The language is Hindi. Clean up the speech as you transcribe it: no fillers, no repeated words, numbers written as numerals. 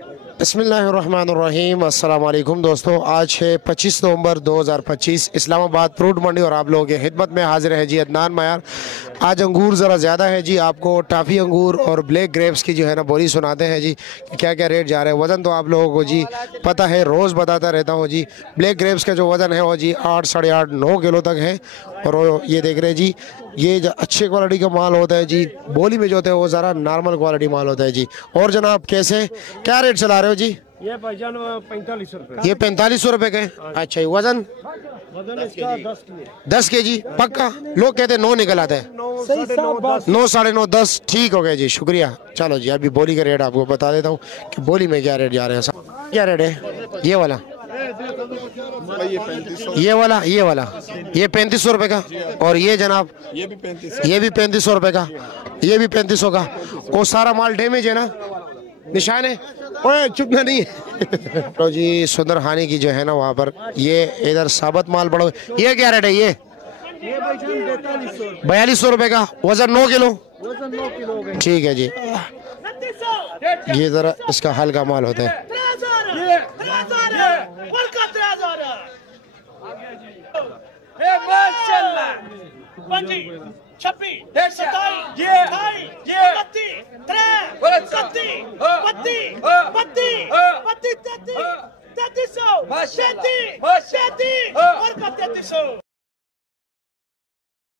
बिस्मिल्लाहिर्रहमानिर्रहीम। अस्सलाम वालेकुम दोस्तों, आज है 25 नवंबर 2025। इस्लामाबाद फ्रूट मंडी और आप लोगों की खिदमत में हाजिर है जी अदनान मायार। आज अंगूर ज़रा ज़्यादा है जी, आपको टाफ़ी अंगूर और ब्लैक ग्रेप्स की जो है ना बोली सुनाते हैं जी कि क्या क्या रेट जा रहे हैं। वज़न तो आप लोगों को जी पता है, रोज़ बताता रहता हूँ जी। ब्लैक ग्रेप्स का जो वज़न है वो जी 8, साढ़े 8, 9 किलो तक है। और ये देख रहे हैं जी, ये जो अच्छे क्वालिटी का माल होता है जी, बोली में जो होता है वो ज़रा नॉर्मल क्वालिटी माल होता है जी। और जनाब कैसे क्या रेट चला रहे हो जी? ये भाईजान 45 रुपए। ये 4500 रुपए के। अच्छा, ये वजन वजन इसका 10 केजी पक्का। लोग कहते हैं 9 निकल आता है। 9, साढ़े 9, 10 ठीक हो गया जी, शुक्रिया। चलो जी, अभी बोली का रेट आपको बता देता हूँ कि बोली में क्या रेट जा रहे हैं। क्या रेट है ये वाला? ये वाला ये 3500 रुपए का। और ये जनाब ये भी 3500 रुपए का, ये भी 3500 का। वो सारा माल डैमेज है ना, निशान है। ओए चुपना नहीं है। तो जी सुंदर हानि की जो है ना वहाँ पर, ये इधर साबत माल बड़ो। ये क्या रेट है? ये 4200 रुपए का। वजन 9 किलो। ठीक है जी। ये जरा इसका हल्का माल होता है। Tati,